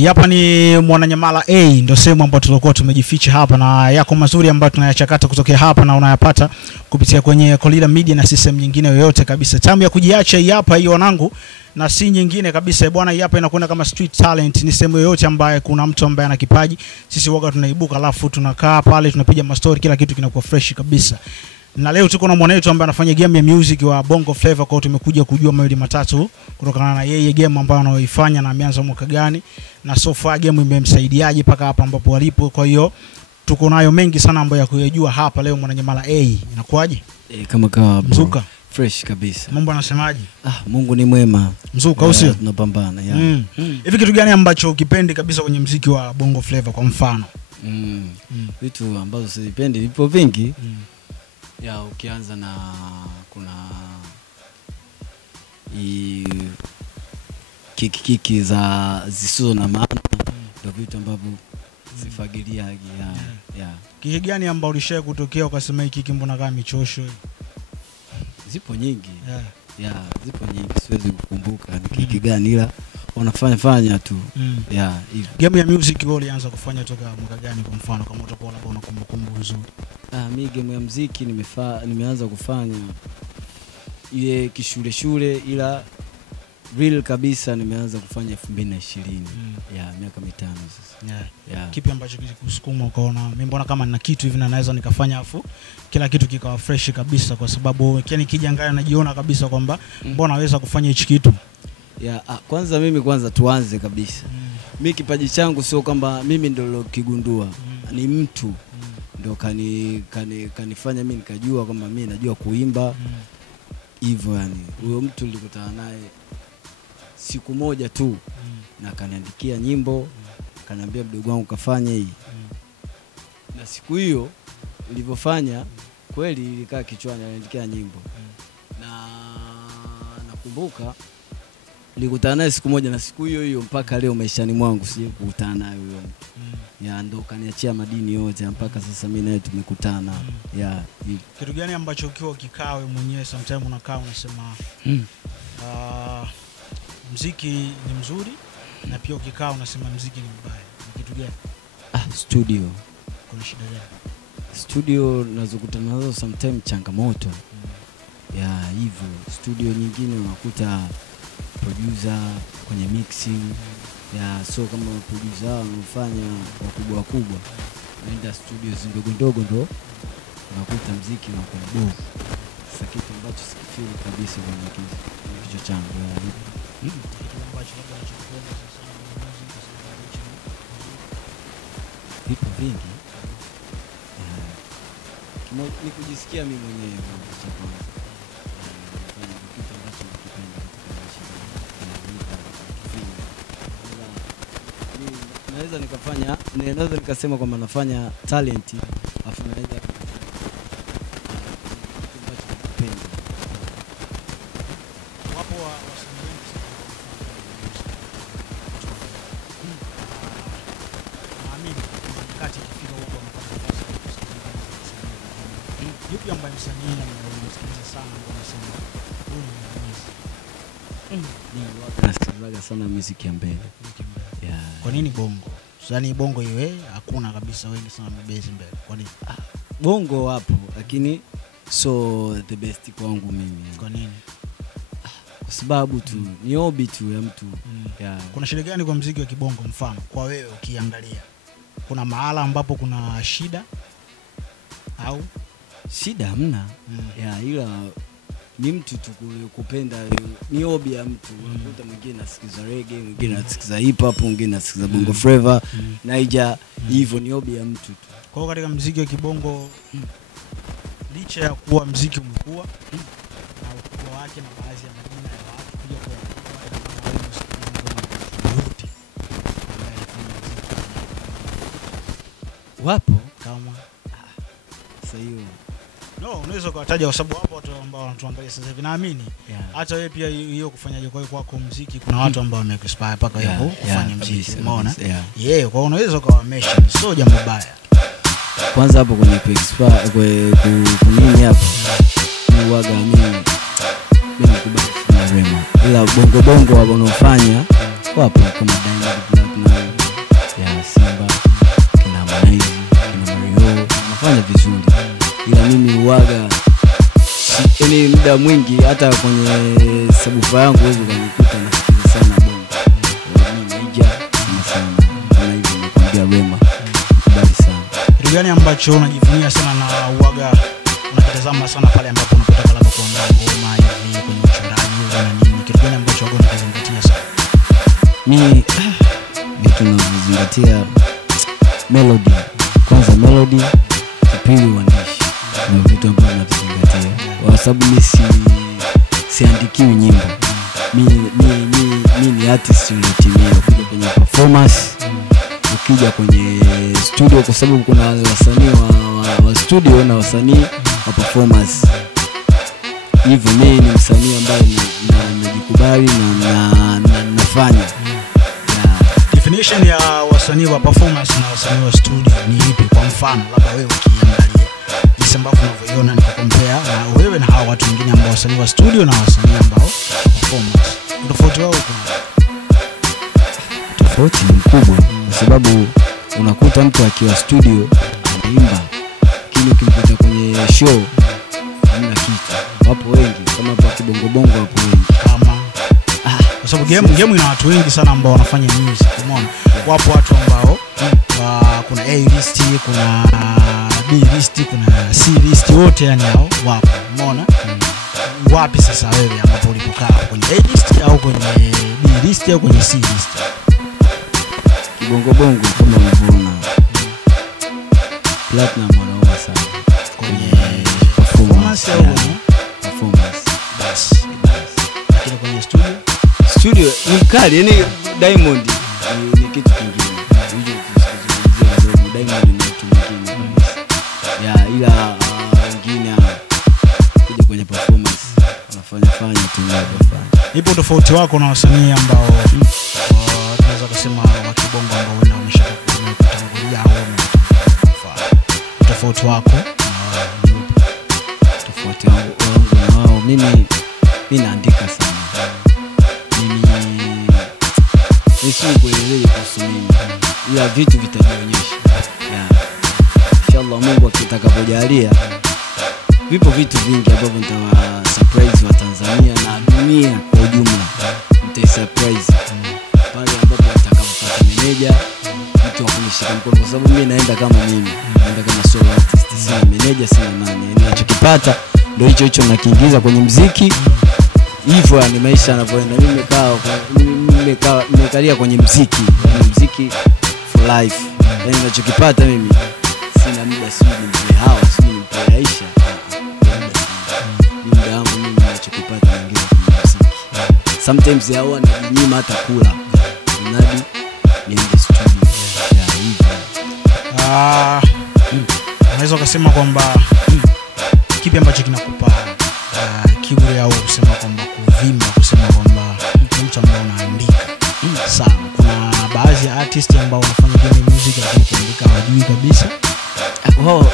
Hapa ni Mwananyamala A, ndio sehemu ambayo tulikuwa tumejificha hapa, na yako mazuri ambayo tunayachakata kutokea hapa na unayapata kupitia kwenye Kolila Media na system nyingine yoyote kabisa. Tamu ya kujiacha hii hapa hiyo wanangu, na si nyingine kabisa bwana. Hii hapa inakwenda kama street talent, ni sehemu yoyote ambaye kuna mtu ambaye ana kipaji, sisi waga tunaibuka alafu tunakaa pale tunapiga mastori, kila kitu kinakuwa fresh kabisa. Na leo tuko na mwanetu ambaye anafanya game ya music wa Bongo Flava, kwa tumekuja kujua mawili matatu kutokana na yeye game ambayo anaoifanya na ameanza mwaka gani na so far game imemsaidiaje paka hapa ambapo walipo. Kwa hiyo tuko nayo mengi sana ambayo ya kuyajua hapa leo. Mwananyamala A, inakuaje? Kama kawa mzuka fresh kabisa. Mambo anasemaje? Mungu ni mwema. Mzuka au sio? Tunapambana Hivi kitu gani ambacho ukipendi kabisa kwenye muziki wa Bongo Flava kwa mfano? Vitu ambazo sipendi vipo vingi. Ukianza na kuna kiki za zisizo na maana, ndio vitu ambavyo sifagilia. Kiki gani ambao ulishaye kutokea ukasema hiki kiki mbona kama michosho? Zipo nyingi. Zipo nyingi, siwezi kukumbuka ni kiki gani, ila wanafanya tu. Hivi. Game ya music wewe ulianza kufanya toka mwaka gani kwa mfano, kama utakuwa labda unakumbukumbu nzuri? Mimi game ya muziki nimeanza kufanya ile shule, ila real kabisa nimeanza kufanya 2020. Miaka 5 sasa. Kipi ambacho kilikusukuma ukaona mimi mbona kama nina kitu hivi na naweza nikafanya afu kila kitu kikawa fresh kabisa, kwa sababu yani kijiangalia najiona kabisa kwamba mbona naweza kufanya hichi kitu? Kwanza tuanze kabisa. Mimi kipaji changu sio kwamba mimi ndio nilokigundua. Ni mtu ndio kanifanya mimi nikajua kwamba mimi najua kuimba. Hivyo yani. Huyo mtu nilikutana naye siku moja tu na kaniandikia nyimbo, kaniambia mdogo wangu kafanya hii. Na siku hiyo nilipofanya kweli ilikaa kichwani, aniandikia nyimbo. Na nakumbuka nilikutana naye siku moja, na siku hiyo mpaka leo maishani mwangu sije kukutana naye huyo mtu. Ndo kaniachia madini yote mpaka sasa mimi naye tumekutana. Kitu gani ambacho ukiwa kikawe mwenyewe sometimes unakaa unasema muziki ni mzuri, na pia ukikaa unasema muziki ni mbaya? Ni kitu gani? Studio. Kuna shida gani? Studio nazokutana nazo sometimes changamoto. Hivyo studio nyingine unakuta producer kwenye mixing. So kama producer wanafanya wakubwa naenda studios ndogo ndo unakuta muziki unakuwa bovu. Sasa kitu ambacho sikifeel kabisa kwenye kichwa changu. Kitu ambacho labda unachokipenda sasa muziki vipo vingi. Ni kujisikia mimi mwenyewe naweza nikasema kwamba nafanya talent afu naweza kupenda. Wapo wasanii wengi naamini wakati ikifika huko wanapata yupi ambaye msanii anamsikiliza sana kwa msanii huyu ni nasikilizaga sana muziki ya mbele. Kwa nini bongo? Yaani bongo iwe hakuna kabisa, wengi sana mbezi mbele. Kwa nini? Bongo wapo lakini so the best kwangu mimi. Kwa nini? Kwa sababu tu ni hobby tu ya mtu. Kuna shida gani kwa muziki wa kibongo mfano kwa wewe ukiangalia? Kuna mahala ambapo kuna shida au shida hamna? Ila ni mtu tu kupenda, ni hobby ya mtu. Unakuta mwingine anasikiza reggae, mwingine anasikiza hip hop, mwingine anasikiza Bongo Flava, Naija, hivyo ni hobby ya mtu tu. Kwa hiyo katika muziki wa kibongo licha ya kuwa muziki umekuwa na ukubwa wake na baadhi ya majina ya watu kuja kwa wapo kama sasa hiyo unaweza kuwataja kwa sababu hapo watu ambao wanatuangalia sasa hivi naamini hata wewe pia hiyo kufanyaje kwako muziki kuna watu ambao wameinspire paka hiyo kufanya muziki, umeona? Kwa unaweza kuwamesha, sio jambo baya. Kwanza hapo kwenye kuinspire kunini hapo huaga mimi nakubali na Rema, ila bongo hapo wanaofanya wapo kama Diamond Platnumz, muda mwingi hata kwenye sabufa yangu huwezi kunikuta nasikiliza sana bongo. Mimi nija sana na hivyo nikwambia wema. Bali sana. Kitu gani ambacho unajivunia sana na uaga unakitazama sana pale ambapo unapotaka labda kuandaa ngoma hivi kwenye uchoraji na nini? Kitu gani ambacho uaga unakizingatia sana? Mimi vitu ninazingatia melody. Kwanza melody, pili uandishi. Ndio vitu ambavyo navizingatia. Kwa sababu mimi siandikiwi nyimbo. Mimi ni artist niliyotimia kuja kwenye performance, ukija kwenye studio, kwa sababu kuna wasanii wa studio na wasanii wa performance. Hivyo mimi ni msanii ambaye najikubali na nafanya. Definition ya wasanii wa performance na wasanii wa studio ni ipi? Kwa mfano labda wewe ukiangalia jinsi ambavyo unavyoiona ni compare na wewe na hao watu wengine ambao wasanii wa studio na wasanii ambao performance, tofauti wao kuna tofauti ni mkubwa, kwa sababu unakuta mtu akiwa studio anaimba, lakini ukimkuta kwenye show hamna kitu. Wapo wengi kama hapa kibongo bongo, wapo wengi kama kwa sababu game ina watu wengi sana ambao wanafanya music, umeona. Wapo watu ambao kuna A list, kuna B list, kuna C list, wote yani hao wapo, umeona. Wapi sasa wewe ambapo ulipokaa, kwenye A list au kwenye B list au kwenye C list? Kibongo bongo kama unavyoona Platinum wanaoa sana kwenye performance au kwenye performance basi. Lakini kwenye studio ni kali, yani Diamond ni kitu kingine. Hiyo kuzungumzia Diamond ni kitu kingine. Ya ila wengine kuja kwenye performance wanafanya tu wanavyofanya. Ipo tofauti wako na wasanii ambao tunaweza kusema wa kibongo ambao wewe unaonyesha kutangulia au umefuata? Tofauti wako tofauti wangu na wao, mimi naandika sana. Sisi kuelezea kuhusu mimi, ila vitu vitajionyesha. Inshallah Mungu akitakapojalia, vipo vitu vingi ambavyo nitawa surprise wa Tanzania na dunia kwa ujumla. Nita surprise pale ambapo atakapopata manager, mtu wa kunishika mkono, kwa sababu mimi naenda kama mimi, naenda kama solo artist, sina manager, sina nani. Ninachokipata ndio hicho nakiingiza kwenye muziki. Hivyo ni maisha yanavyoenda. Mimi nimekalia kwenye muziki, muziki for life. Yani ninachokipata mimi sina muda, sijui nimpe hawa, sijui nimpe Aisha. Muda wangu mimi ninachokipata naingiza kwenye muziki. Sometimes hawa najinyima hata kula, unadi niende studio. Unaweza kusema kwamba kipi ambacho kinakupa kiburi au kusema kwamba kuvimba, kusema kwamba mtu ambaye unaandika sana? Kuna baadhi ya artists ambao wanafanya game music lakini kuandika hawajui kabisa.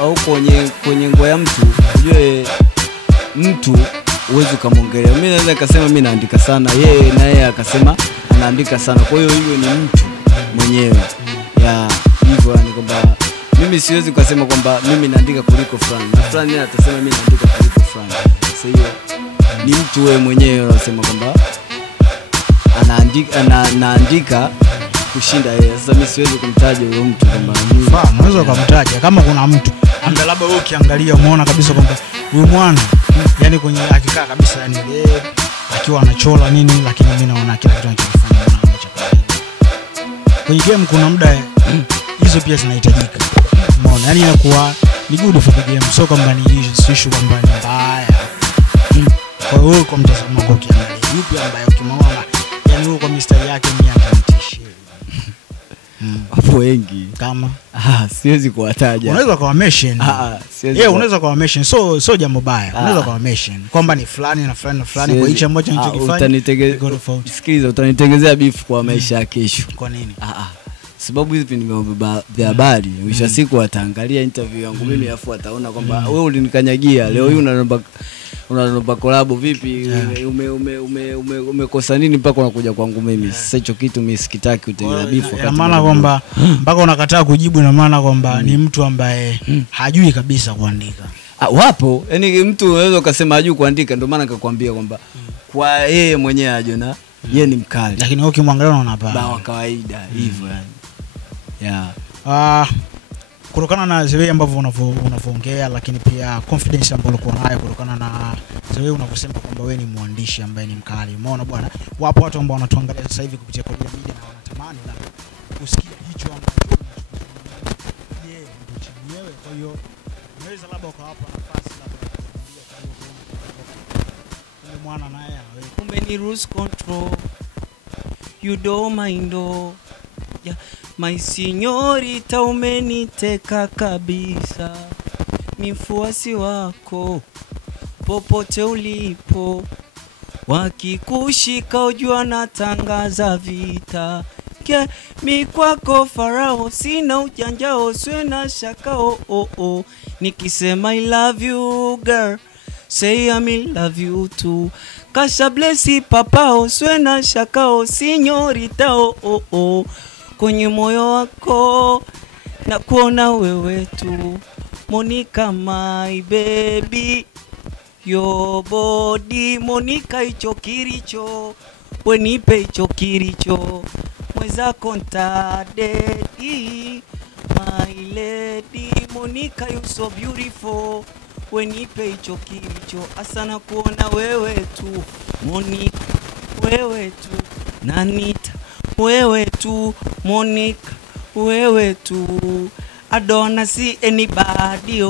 Au kwenye ngoma ya mtu, unajua mtu uwezo kamongelea. Mimi naweza nikasema mimi naandika sana, yeye na yeye akasema anaandika sana. Kwa hiyo ni mtu mwenyewe. Hivyo yani kwamba mimi siwezi kusema kwamba mimi naandika kuliko fulani, na fulani yeye atasema mimi naandika kuliko fulani. Sasa hiyo ni mtu wewe mwenyewe unasema kwamba anaandika kushinda yeye. Sasa mimi siwezi kumtaja huyo mtu kwamba mimi. Unaweza kumtaja kama kuna mtu ambaye labda wewe ukiangalia umeona kabisa kwamba huyu mwana yani kwenye akikaa kabisa yani akiwa anachola nini, lakini mimi naona kila kitu anachofanya anacho kwenye game. Kuna muda hizo pia zinahitajika, umeona. Yani inakuwa ni good for the game, sio kwamba ni issue kwamba ni mbaya. Kwa hiyo kwa mtazamo wako ukiangalia yupi ambaye ukimwona yani huko kwa mistari yake mimi akamtishi? Hapo wengi kama siwezi kuwataja. Unaweza kwa mention. Siwezi. Unaweza kwa mention. So jambo baya. Unaweza kwa mention kwamba ni fulani na fulani na fulani kwa hicho ambacho anachokifanya. Sikiliza, utanitengenezea beef kwa maisha ya kesho. Kwa nini? Sababu hivi ni vya habari. Mwisho siku ataangalia interview yangu mimi afu ataona kwamba wewe ulinikanyagia leo hii unaomba unaomba collab vipi? Umekosa nini mpaka unakuja kwangu mimi? Sasa hicho kitu mimi sikitaki utaibifu wakati. Ina maana kwamba mpaka unakataa kujibu, ina maana kwamba ni mtu ambaye hajui kabisa kuandika. Wapo, yani mtu unaweza ukasema hajui kuandika, ndio maana nikakwambia kwamba kwa yeye mwenyewe ajona yeye ni mkali. Lakini wewe ukimwangalia unaona ba kawaida hivyo yani. Kutokana na zile ambavyo unavyoongea, lakini pia confidence ambayo uko nayo kutokana na zile unavyosema kwamba wewe ni mwandishi ambaye ni mkali. Umeona bwana, wapo watu ambao wanatuangalia sasa hivi kupitia Kolila Media na wanatamani na kusikia hicho ambacho yeye ndio chenyewe. Kwa hiyo unaweza labda ukawapa nafasi labda kuambia kwa mwana naye wewe umeni lose control, you don't mind yeah. My signorita umeniteka kabisa, mfuasi wako popote ulipo, wakikushika ujua natangaza vita. Mi kwako farao, sina ujanja uswe na shaka nikisema I love you girl, say I love you too. Kasha blessi papa uswe na shaka signorita kwenye moyo wako na kuona wewe tu. Monica my baby, your body. Monica icho kiricho, wenipe icho kiricho, mweza konta daddy my lady. Monica you so beautiful, wenipe icho kiricho, asana kuona wewe tu. Monica wewe tu, Nanita wewe tu, Monica wewe tu. I don't see anybody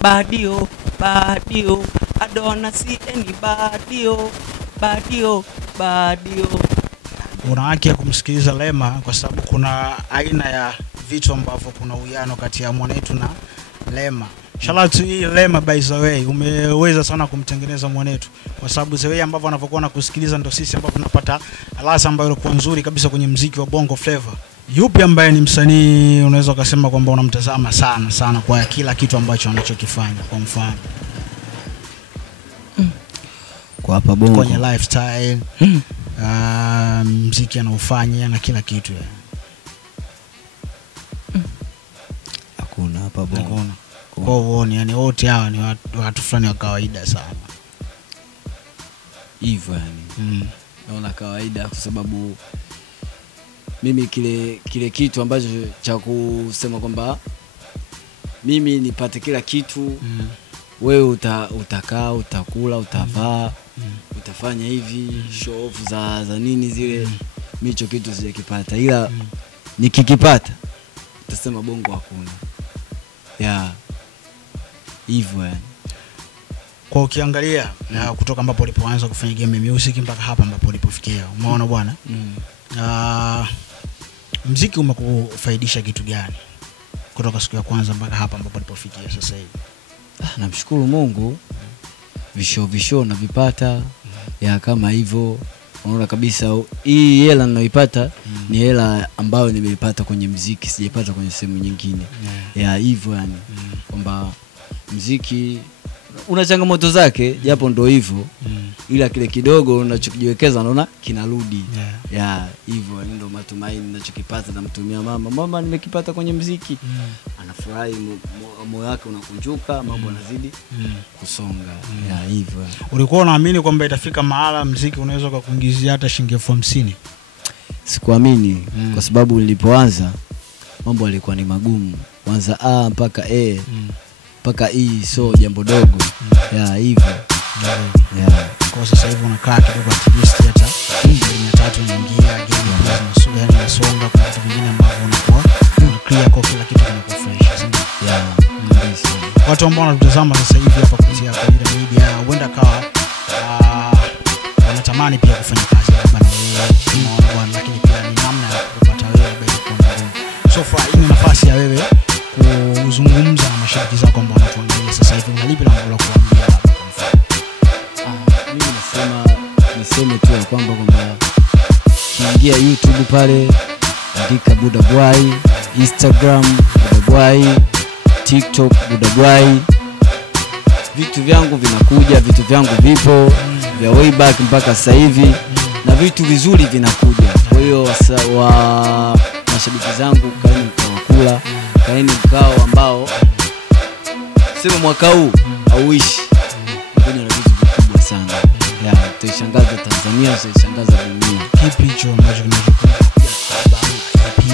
badio. I don't see anybody badio. Una haki ya kumsikiliza Lema kwa sababu kuna aina ya vitu ambavyo kuna uwiano kati ya mwanetu na Lema. Shout out to Lema by the way, umeweza sana kumtengeneza mwanetu kwa sababu the way ambavyo anavyokuwa na kusikiliza ndio sisi ambao tunapata alasa ambayo ilikuwa nzuri kabisa kwenye muziki wa Bongo Flava. Yupi ambaye ni msanii unaweza kusema kwamba unamtazama sana kwa kila kitu ambacho anachokifanya, kwa mfano kwa hapa Bongo kwenye lifestyle, muziki anaofanya na kila kitu ya? Hakuna hapa Bongo. Kwa uone yani wote hawa ni watu fulani wa kawaida sana. Hivyo yani. Naona kawaida kwa sababu mimi kile kitu ambacho cha kusema kwamba mimi nipate kila kitu, wewe utakaa, utakula, utavaa, utafanya hivi, show off za nini zile, mimi hicho kitu sijakipata. Ila nikikipata utasema Bongo hakuna. Hivyo yani. Kwa ukiangalia kutoka ambapo ulipoanza kufanya game music mpaka hapa ambapo ulipofikia, umeona bwana? Muziki umekufaidisha kitu gani kutoka siku ya kwanza mpaka hapa ambapo ulipofikia sasa hivi? Namshukuru Mungu. Visho na vipata kama hivyo. Unaona kabisa hii hela ninayoipata ni hela ambayo nimeipata kwenye muziki, sijaipata kwenye sehemu nyingine. Hivyo yani. Kwamba muziki una changamoto zake, japo ndo hivyo. Ila kile kidogo unachokijiwekeza unaona kinarudi. Hivyo ndo matumaini ninachokipata, namtumia mama nimekipata kwenye muziki. Anafurahi, moyo wake unakunjuka, mambo yanazidi kusonga. Hivyo. Ulikuwa unaamini kwamba itafika mahala muziki unaweza kukuingizia hata shilingi 50,000? Sikuamini kwa sababu nilipoanza mambo yalikuwa ni magumu. Kwanza A mpaka E mpaka E, so jambo dogo. Hivyo. Kwa sasa hivi unakaa kidogo at least hata 3 unaingia game plus nasonga kwa vitu vingine ambavyo unakuwa clear kwa kila kitu kinakuwa fresh. Watu ambao wanatazama sasa hivi hapa kupitia Kolila Media huenda kawa wanatamani pia kufanya kazi labda na wewe, unaona, lakini pia ni namna ya kupata wewe bei kwa ngumu. So far hii ni nafasi ya wewe kuzungumza na mashabiki zako ambao wanatuangalia sasa hivi, unalipi la kuambia labda kwa mfano? Mimi niseme tu kwamba kiingia YouTube pale, andika Buda Boy, Instagram Buda Boy, TikTok Buda Boy, vitu vyangu vinakuja, vitu vyangu vipo vya way back mpaka sasa hivi na vitu vizuri vinakuja. Kwa hiyo wa mashabiki zangu, kaeni mkawakula, kaeni mkao ambao sema mwaka huu auishi kwenye vitu vikubwa sana. Ya tuishangaza Tanzania, tuishangaza dunia. Kipi hicho ambacho kinachokuja EP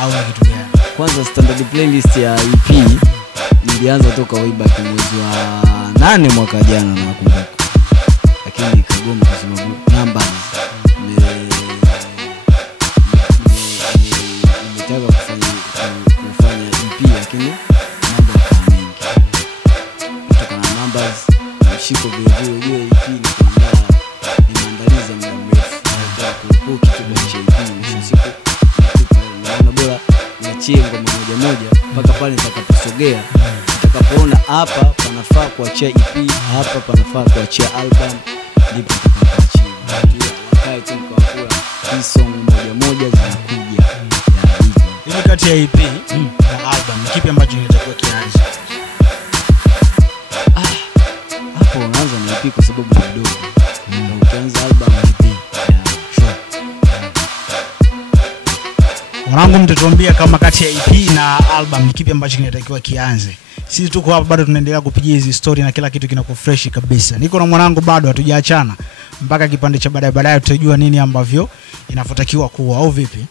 au kitu gani? Kwanza standard playlist ya EP nilianza toka way back mwezi wa 8 mwaka jana nakumbuka. Lakini ikagoma kwa sababu numbers nimetaka kufanya EP lakini mambo yakawa mengi. Kutoka na numbers mshiko vile vile EP ni kuandaa, ni maandalizi ya muda mrefu. Nataka kurupuki kitu cha EP mwisho siku naona bora niachie ngoma moja moja mpaka pale nitakaposogea, nitakapoona hapa panafaa kuachia EP, hapa panafaa kuachia album, ndipo nitakapoachia. Wakae tu mkawakula hii song moja moja zinakuja. Hivi kati ya EP na album kipi ambacho kinatakiwa kianze? Hapo unaanza na EP kwa sababu ni dogo. Ukianza album EP. Mwanangu, mtatuambia kama kati ya EP na album ni kipi ambacho kinatakiwa kianze. Sisi tuko hapa bado tunaendelea kupigia hizi story na kila kitu kinakuwa fresh kabisa. Niko na mwanangu bado hatujaachana. Mpaka kipande cha baadaye tutajua nini ambavyo inafotakiwa kuwa au vipi.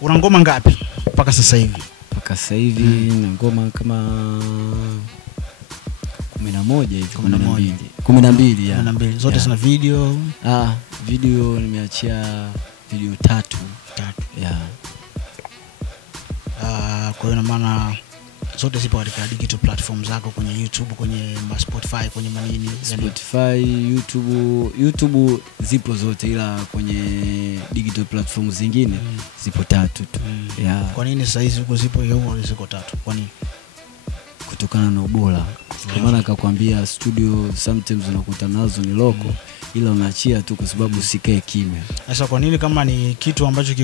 Una ngoma ngapi mpaka sasa hivi? Mpaka sasa hivi na ngoma kama 11 hivi, 12 ya. 12 zote zina video. Video nimeachia video 3 ya. Kwa hiyo maana zote zipo katika digital platform zako, kwenye YouTube, kwenye Spotify, kwenye manini, Spotify, YouTube zipo zote, ila kwenye digital platform zingine zipo 3 tu. Kwa nini sasa hizi huko zipo hiyo ziko 3? Kwa nini? Kutokana na ubora. Kwa maana akakwambia studio sometimes unakuta nazo ni loko, ila unaachia tu kwa sababu usikae kimya. Sasa kwa nini kama ni kitu ambacho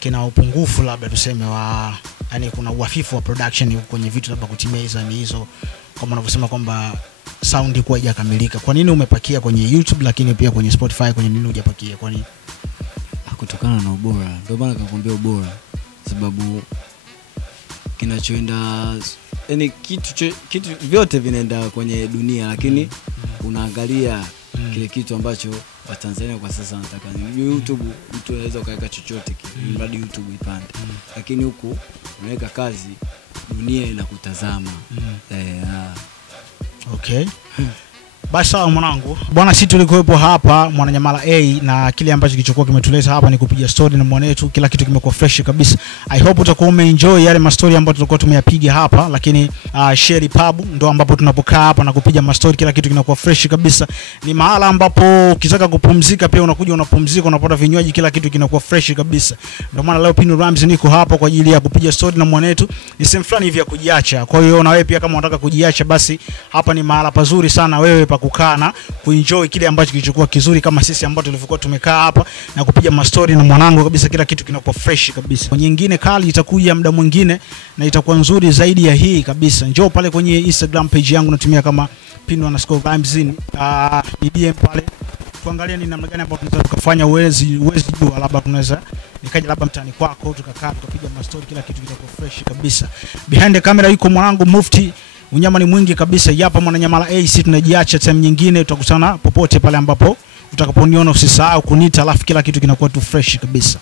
kina upungufu labda tuseme yani kuna uhafifu wa production kwenye vitu labda kutimia hizo kama unavyosema kwamba sound iko haijakamilika, kwa nini umepakia kwenye YouTube lakini pia kwenye Spotify, kwenye nini hujapakia? Kwa nini? Kutokana na ubora. Ndio maana nikakwambia ubora, sababu kinachoenda yani kitu vyote vinaenda kwenye dunia, lakini unaangalia kile kitu ambacho Watanzania kwa sasa wanataka. YouTube mtu anaweza kaweka chochote kile, mradi YouTube ipande. Lakini huku unaweka kazi, dunia inakutazama. Okay. Basi sawa mwanangu. Bwana, sisi tulikuwepo hapa Mwananyamala A na kile ambacho kilichokuwa kimetuleta hapa ni kupiga story na mwanetu, kila kitu kimekuwa fresh kabisa. I hope utakuwa umeenjoy yale mastori ambayo tulikuwa tumeyapiga hapa, lakini Sherry Pub ndo ambapo tunapokaa hapa na kupiga mastori, kila kitu kinakuwa fresh kabisa. Ni mahala ambapo ukitaka kupumzika pia unakuja unapumzika, unapata vinywaji, kila kitu kinakuwa fresh kabisa. Ndio maana leo Pino Rams niko hapa kwa ajili ya kupiga story na mwanetu. Ni sehemu fulani hivi ya kujiacha. Kwa hiyo na wewe pia kama unataka kujiacha, basi hapa ni mahala pazuri sana wewe kukaa na kuenjoy kile ambacho kilichokuwa kizuri kama sisi ambao tulivyokuwa tumekaa hapa na kupiga mastori na mwanangu kabisa, kila kitu kinakuwa fresh kabisa. Nyingine kali itakuja muda mwingine na itakuwa nzuri zaidi ya hii kabisa. Njoo pale kwenye Instagram page yangu natumia kama Pino_Rhymes, ni DM pale. Tuangalie ni namna gani hapo tunaweza kufanya uwezi jua, labda tunaweza nikaja labda mtaani kwako tukakaa tukapiga mastori, kila kitu kitakuwa fresh kabisa. Behind the camera yuko mwanangu Mufti. Unyama ni mwingi kabisa. Hapa Mwananyamala A, sisi tunajiacha. Time nyingine tutakutana popote pale ambapo utakaponiona, usisahau kuniita, alafu kila kitu kinakuwa tu fresh kabisa.